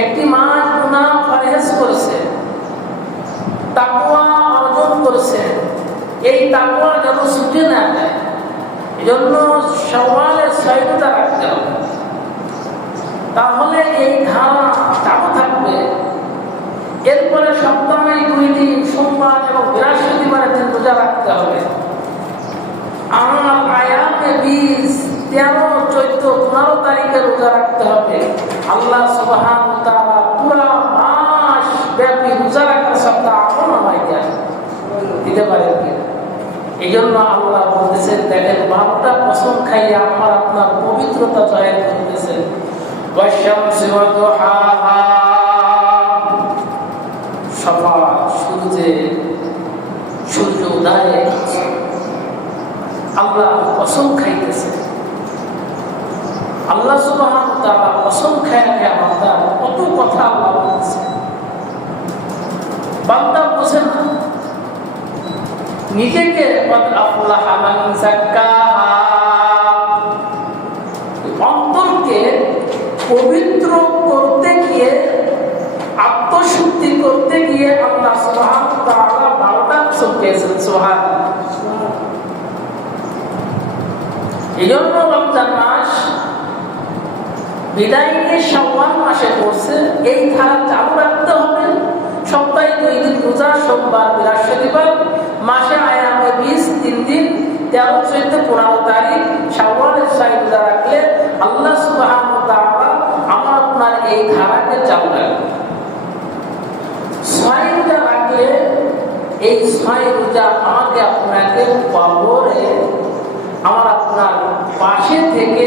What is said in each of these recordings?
একটি মাস গুনাহ পরহেজ করেছে, তাকওয়া অর্জন করেছে, এই তাকওয়া যেন ছুটে না যায়, এজন্য শাওয়ালের 6 রোজা রাখতে হবে। তাহলে এই ধারা চালু থাকবে। এরপরে সপ্তাহে 2 দিন সোমবার এবং বৃহস্পতিবারের দিন রোজা রাখতে হবে। আর আয়ামে 20, 13, 14, 15 তারিখে রোজা রাখতে হবে। আল্লাহ সুবহানাহু ওয়া তাআলা পুরো মাস ব্যাপী রোজা রাখার সপ্তাহ আমল নামায় দিতে পারেন কি? এই জন্য আল্লাহ বলতেছেন, দেখেন 12টা কসম খাইয়ে আমার আপনার পবিত্রতা জয় করতেছেন। ওয়াশ-শামসি ওয়া দুহাহা, সকাল সূর্য উদয়ে আল্লাহ কসম খাইতেছে। আল্লাহ সুবহানাহু ওয়া তাআলা কসম খায়া বান্দা কত কথা আল্লাহ বলতেছে, বান্দা বোঝে না। নিজেকে আফলাহা মান যাক্কাহা, অন্তরকে পবিত্র করতে গিয়ে, আত্মশুদ্ধি করতে গিয়ে আল্লাহ সুবহানাহু ওয়া তাআলা 12টা কসম খেয়েছেন। সুবহানাল্লাহ। এজন্য রমজান মাস বিদায় নিয়ে শাওয়াল মাসে পড়ছে, এই ধারা চালু রাখতে হবে। সপ্তাহে 2 দিন রোজা, সোমবার বৃহস্পতিবার, মাসে আয়ামে 20, 3 দিন, 13, 14, 15 তারিখ শাওয়ালের 6 রোজা রাখলে আল্লাহ সুবহানাহু ওয়া তাআলা আমার আপনার এই ধারাকে চালু রাখবে। 6 রোজা রাখলে এই 6 রোজা আমাকে আপনাকে কবরে আমার আপনার পাশে থেকে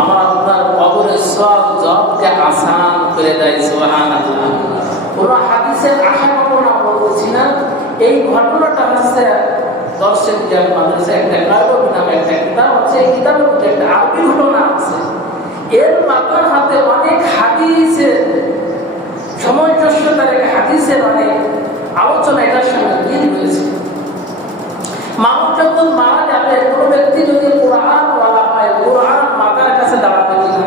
আমার আপনার কবরের সব জবকে আসান করে দেয়। সুবহানাল্লাহ। কোন হাদিসের আশা করবো না, বলছি না। এই ঘটনাটা হচ্ছে দর্শক মাদ্রাসা একটা কারবি নামে একটা কিতাব আছে, এই কিতাবের মধ্যে একটা আরবি ঘটনা আছে। এর মাথার হাতে অনেক হাদিসের সামঞ্জস্যতার, এক হাদিসের অনেক আলোচনা এটার সঙ্গে মিল হয়েছে। মানুষ যখন মারা যাবে, কোনো ব্যক্তি যদি কোরআন বলা হয়, কোরআন মাথার কাছে দাঁড়াবে কিনা?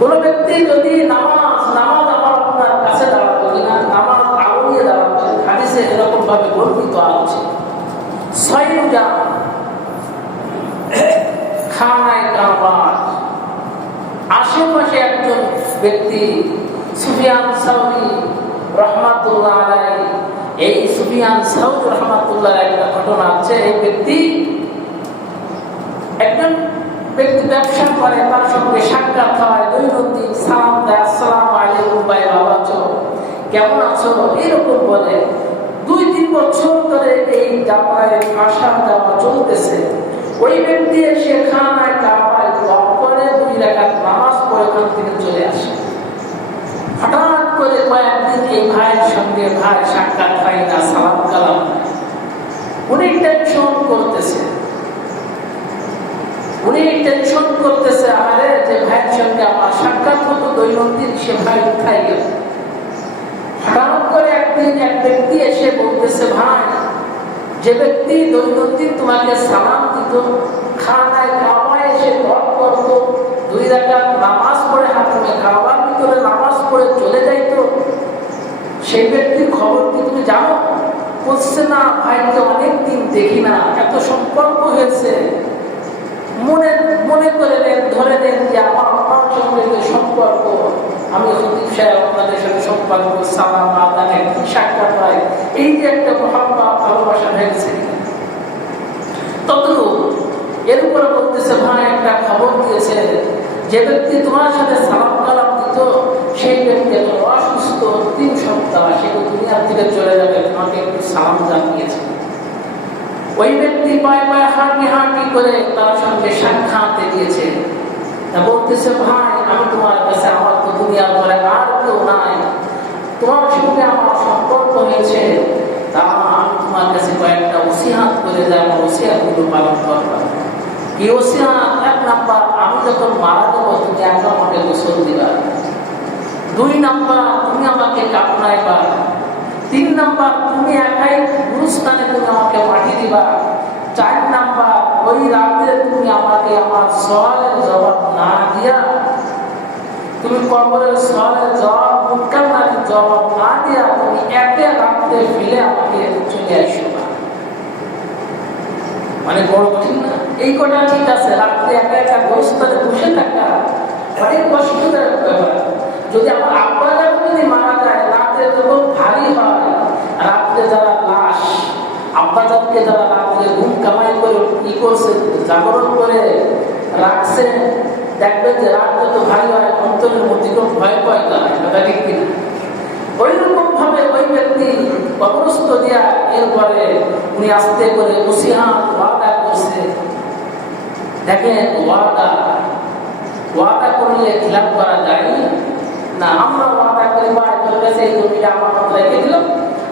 কোনো ব্যক্তি যদি নামাজ আমার আপনার কাছে দাঁড়াবে কিনা? নামাজ আলো নিয়ে দাঁড়াবে। হাদিসে এরকম ভাবে বর্ণিত আছে। 6 রোজা খানায় কাবার আশেপাশে একজন ব্যক্তি সুফিয়ান সাউরি রাহমাতুল্লাহ আলাইহি, এই সুফিয়ান সাউরি রাহমাতুল্লাহ আলাইহি একটা ঘটনা আছে। এই ব্যক্তি, একজন ব্যক্তি ব্যবসা করে, তার সঙ্গে সাক্ষাৎ হয়, দৈনন্দিন সালাম দেয়, আসসালামু আলাইকুম ভাই, ভালো আছো, কেমন আছো, এরকম বলে। 2-3 বছর ধরে এই যাতায়াত আসা যাওয়া চলতেছে। ওই ব্যক্তি এসে খানায় কাবায় ওয়াক করে 2 রাকাত নামাজ পড়ে ওখান থেকে চলে আসে। হঠাৎ করে কয়েকদিন এই ভাইয়ের সঙ্গে ভাই সাক্ষাৎ হয় না, সালাম কালাম। উনি টেনশন করতেছে, আরে যে ভাইয়ের সঙ্গে আমার সাক্ষাৎ হতো দৈনন্দিন, সে ভাই উঠাই গেল। হঠাৎ করে একদিন এক ব্যক্তি এসে বলতেছে, ভাই, যে ব্যক্তি দৈনন্দিন তোমাকে সালাম দিত, খানায় কাবায় এসে দোয়া করতো, 2 রাকাত নামাজ পড়ে হাতে কাবার ভিতরে নামাজ পড়ে চলে যাইতো, সেই ব্যক্তির খবর কি তুমি জানো? বলছে, না ভাইকে অনেকদিন দেখি না, এত সম্পর্ক হয়েছে, মনে করে নেন, ধরে নেন যে আমার সঙ্গে যে সম্পর্ক, আমি খতিব সাহেব আপনাদের সাথে সম্পর্ক, সালাম আদানের কি সাক্ষাৎ হয়, এই যে একটা মহব্বত ভালোবাসা হয়েছে। ততটুকু এর উপরে বলতেছে, ভাই একটা খবর দিয়েছে, যে ব্যক্তি তোমার সাথে সালাম কালাম দিত, সেই ব্যক্তি এখন অসুস্থ, 3 সপ্তাহ, সে দুনিয়ার থেকে চলে যাবে, তোমাকে একটু সালাম জানিয়েছে। ওই ব্যক্তি পায়ে পায়ে হাঁটি করে তার সঙ্গে সাক্ষাৎ দিয়েছে। বলতেছে, ভাই, আমি তোমার কাছে, আমার তো দুনিয়ার ঘরে আর কেউ নাই, তোমার সঙ্গে আমার সম্পর্ক হয়েছে, তা আমি তোমার কাছে কয়েকটা ওসিয়াত করে যাই, আমার ওসিয়াতগুলো পালন করবা। এই ওসিয়াত, 1 নাম্বার, আমি যখন মারা যাবো তুমি একা আমাকে গোসল দিবা। 2 নাম্বার, তুমি আমাকে কাপড়াইবা। 3 নাম্বার, তুমি একাই গুরুস্থানে তুমি আমাকে মাটি দিবা। 4 নাম্বার, ওই রাতে তুমি আমাকে আমার সওয়ালের জবাব না দিয়া তুমি কবরের সওয়ালের জবাব মুনকার নাকির জবাব না দিয়া তুমি একে রাখতে ফেলে আমাকে চলে আসো না। মানে বড় কঠিন না? এই কটা ঠিক আছে, রাত্রে একা একা গোরস্থানে বসে থাকা অনেক কষ্টদায়ক ব্যাপার। যদি আমার আব্বা যদি মারা যায়, রাত্রে যখন ভারী হয়, রাত্রে যারা লাশ আব্বাজানকে যারা রাত্রে ঘুম কামাই করে কি করছে, জাগরণ করে রাখছে, দেখবেন যে রাত যত ভারী হয় অন্তরের মধ্যে কোনো ভয় পায় না, কথা ঠিক কিনা? ওইরকম ভাবে ওই ব্যক্তি কবরস্থ দিয়া এরপরে উনি আস্তে করে নসিহত ওয়াদা করছে। দেখেন ওয়াদা করলে খিলাফ করা যায় না। আমরা ওয়াদা করি বা তোর কাছে এই জমিটা আমানত রেখে দিলাম,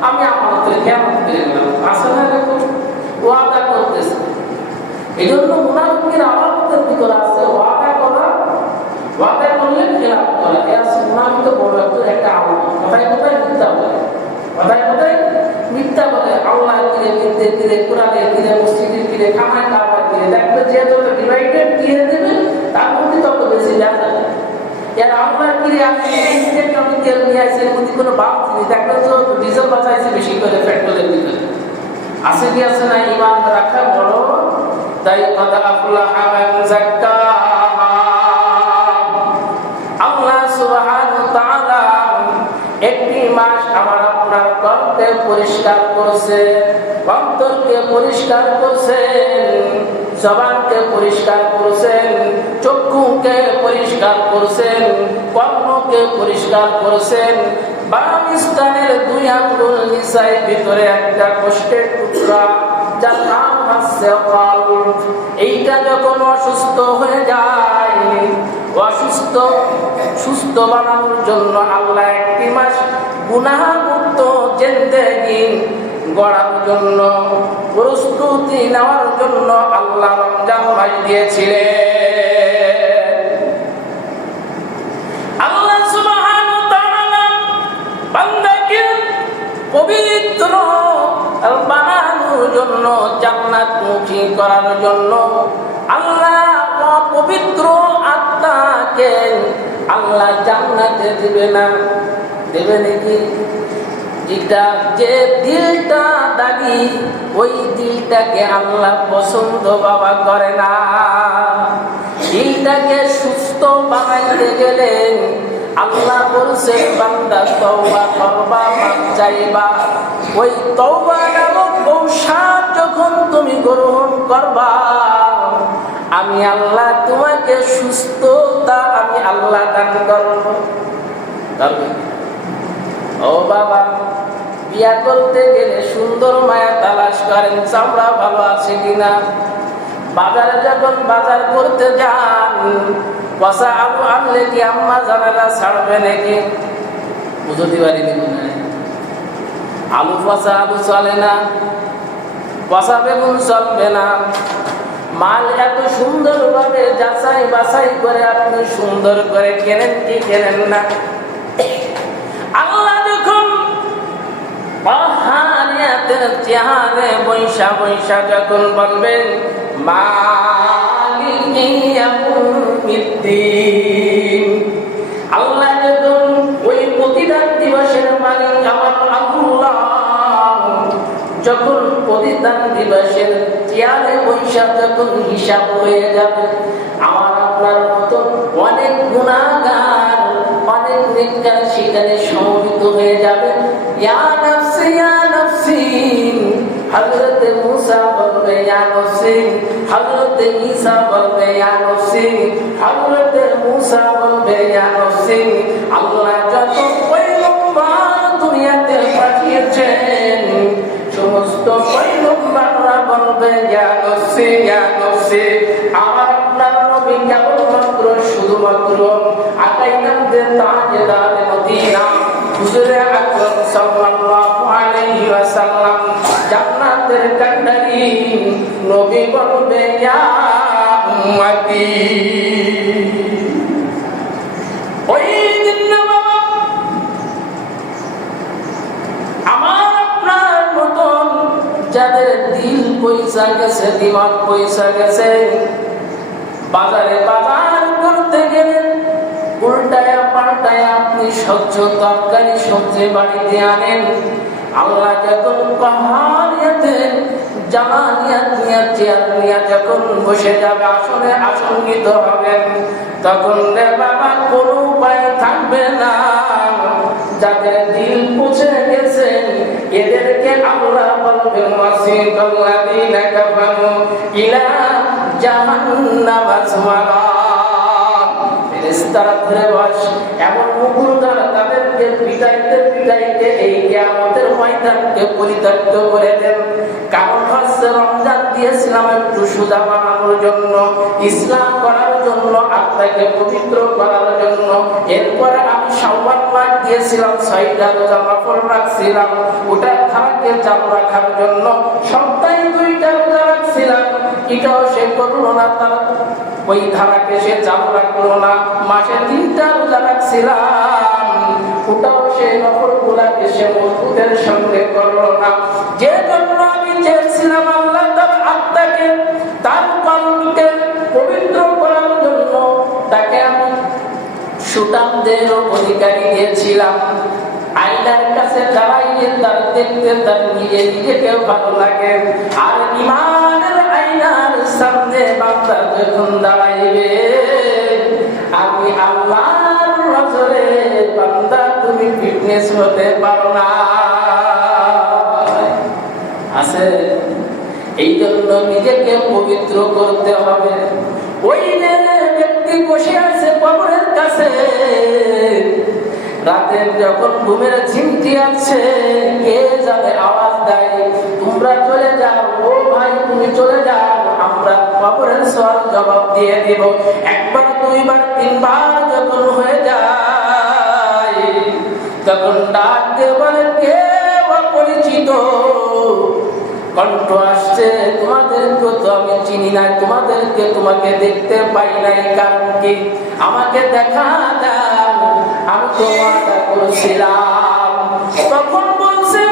আমি আমানত রেখে আমানত করে গেলাম, আসলে এরকম ওয়াদা করতেছে। এই জন্য মুনাফিকের আলামতের ভিতরে আছে ওয়াদা করা, ওয়াদা করলে খিলাফ করা। এ আছে মুনাফিকের বড় একটা আলামত। কথায় কথায় মিথ্যা বলে, কথায় কথায় মিথ্যা বলে, আল্লাহ দিলে, বিদ্যে দিলে, কোরআনে দিলে, মসজিদে দিলে, খামায় কারবার দিলে, দেখবে যে যত ডিভাইডেড দিয়ে দেবে তার মধ্যে তত বেশি দেখা যায়। এর আল্লাহ কিরে আপনি আমি তেল নিয়ে আসে এর মধ্যে কোনো বাপ নেই, দেখবেন তো ডিজেল বাঁচাইছে বেশি করে পেট্রোলের ভিতরে। আছে কি আছে না? ইমান রাখা বড় তাই কথা আফলাহা মান যাক্কাহা। আল্লাহ সুবহানাহু ওয়া তাআলা একটি মাস আমার আপনার কর্মকে পরিষ্কার করছে, অন্তরকে পরিষ্কার করছেন, জবানকে পরিষ্কার করছেন, চক্ষুকে পরিষ্কার করছেন, কর্ণকে পরিষ্কার করছেন, বাম স্থানের 2 আঙ্গুল নিচায় ভিতরে একটা কোষ্ঠের টুকরা যার নাম হচ্ছে কলব। এইটা যখন অসুস্থ হয়ে যায়, সুস্থ বানানোর জন্য আল্লাহ একটি মাস গুনাহমুক্ত জিন্দেগি গড়ার জন্য, প্রস্তুতি নেওয়ার জন্য আল্লাহ রমজান মাস দিয়েছিলেন। আল্লাহ সুবহানাহু ওয়া তাআলা বান্দাকে পবিত্র বানানোর জন্য, জান্নাতমুখী করার জন্য আল্লাহ পবিত্র আত্মাকে আল্লাহ জান্নাতে দিবে না, দেবে নাকি? যে দিলটা দাগি, ওই দিলটাকে আল্লাহ পছন্দ বাবা করে না। দিলটাকে সুস্থ বানাইতে গেলেন আল্লাহ বলছে বান্দা তওবা করবা, মাপ চাইবা। ওই তওবা নামক ঔষধ যখন তুমি গ্রহণ করবা, আমি আল্লাহ তোমাকে সুস্থতা আমি আল্লাহ দান করব। ও বাবা, বিয়া করতে গেলে সুন্দর মায়া তালাশ করেন, চামড়া ভালো আছে কিনা। বাজারে যখন বাজার করতে যান, পচা আলু আনলে কি আম্মা জানালা ছাড়বে নাকি? বুঝতে পারিনি মনে হয়। আলু পচা আলু চলে না, পচা বেগুন চলবে না। মাল এত সুন্দর ভাবে যাচাই বাছাই করে আপনি সুন্দর করে কেনেন কি কেনেন না? আল্লাহ যখন চেহারে বৈশা বৈশা যখন বলবেন মালিকি ইয়াউমিদ্দিন, আল্লাহ যখন ওই প্রতিদান দিবসের মালিক আমার আল্লাহ যখন প্রতিদান দিবসের চেয়ারে বৈশা যখন হিসাব হয়ে যাবে, আমার আপনার মতো অনেক গুনাহগার, অনেক নেককার সেখানে সমবেত হয়ে যাবে। ইয়া নাফসি ইয়া নাফসি, হযরতে মুসা বলবে ইয়া নাফসি, হযরতে ঈসা বলবে ইয়া নাফসি, হযরতে মুসা বলবে ইয়া নাফসি। আল্লাহ যত পয়গম্বর দুনিয়াতে পাঠিয়েছেন, সমস্ত পয়গম্বররা বলবে ইয়া নাফসি ইয়া নাফসি। আমার আপনার নবী কেবলমাত্র শুধুমাত্র আকাইনামদের তাজদার মদিনা হুজুরে আকরাম সাল্লাল্লাহু আলাইহি ওয়াসাল্লাম জান্নাতের কান্ডারি নবী বলবে ইয়া উম্মতি। ওই দিন বাবা আমার আপনার মতন যাদের দিল পয়সা গেছে, দিমাগ পয়সা গেছে, বাজারে বাজার করতে গেলে উল্টায় পাঠায় আপনি সহ্য তরকারি সবজি বাড়িতে আনেন। আল্লাহ যখন পাহাড়িয়াতে জামানিয়াত নিয়ে চেয়ার নিয়ে যখন বসে যাবে, আসনে আসন্নিত হবেন, তখন রে বাবা কোনো উপায় থাকবে না। যাদের দিল পৌঁছে গেছে এদেরকে আল্লাহ বলবেন ওয়াসিকাল্লাযীনা কাফারু ইলা জাহান্নাম যুমারা। ফেরেশতারা ধরে বস এমন মুকুল দ্বারা তাদেরকে পিটাইতে পিটাইতে এই কিয়ামতের ময়দানকে পরিত্যক্ত করে দেন। কারণ হচ্ছে রমজান দিয়েছিলাম একটু সুদা বানানোর জন্য, ইসলাম করার জন্য, আত্মাকে পবিত্র করার জন্য। এরপরে আমি শাওয়াল মাস দিয়েছিলাম 6টা রোজা নফল রাখছিলাম ওটা ধারাকে চালু রাখার জন্য। সপ্তাহে 2টা রোজা রাখছিলাম, এটাও সে করলো না, তার ওই ধারাকে সে চালু রাখলো না। মাসে 3টা রোজা রাখছিলাম, ওটাও সে নফল গুলাকে সে মজবুতের সঙ্গে করলো না। যে জন্য আমি চেয়েছিলাম আল্লাহ তার আত্মাকে তার কলবকে পবিত্র করার জন্য তাকে আমি সুতামদের অধিকারী দিয়েছিলাম। আয়নার কাছে দাঁড়াইলে তার দেখতে তার নিজেকে ভালো লাগে। আর ইমানের আয়নার সামনে বান্দা যখন দাঁড়াইবে, আমি আল্লাহর নজরে বান্দা তুমি ফিটনেস হতে পারো না। আছে এই জন্য নিজেকে পবিত্র করতে হবে। ওই যে ব্যক্তি বসে আছে কবরের কাছে, রাতের যখন ঘুমের ঝিমটি আছে, কে যাবে আওয়াজ দেয় তোমরা চলে যাও, ও ভাই তুমি চলে যাও, আমরা কবরের সওয়াল জবাব দিয়ে দিব। একবার, দুইবার, তিনবার যখন হয়ে যায়, তখন ডাক দিয়ে বলে কে অপরিচিত কণ্ঠ আসছে, তোমাদেরকে তো আমি চিনি না, তোমাকে দেখতে পাই নাই, কারণ কি আমাকে দেখা দাও, আমি তো ওয়াদা করেছিলাম। তখন বলছে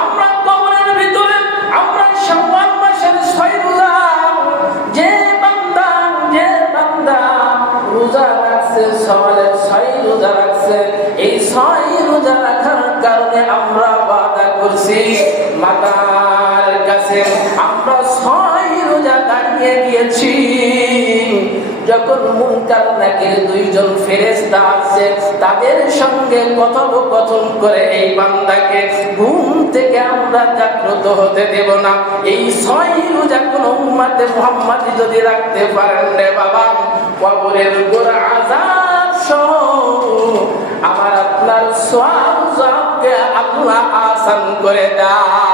আমরা কবরের ভিতরে আমরা শাওয়াল মাসের 6 রোজা, যে বান্দা রোজা রাখছে, শাওয়ালের 6 রোজা রাখছে, এই 6 রোজা রাখার কারণে আমরা ওয়াদা করছি মাতার কাছে আমরা 6 রোজা দাঁড়িয়ে গিয়েছি। যখন মুনকার নাকির 2 জন ফেরেশতা আছে, তাদের সঙ্গে কথোপকথন করে এই বান্দাকে ঘুম থেকে আমরা জাগ্রত হতে দেব না। এই 6 রোজা কোন উম্মতে মুহাম্মাদি যদি রাখতে পারেন রে বাবা, কবরের গোড়া আযাব সহ আমার আপনার সওয়াবকে আল্লাহ আসান করে দেয়।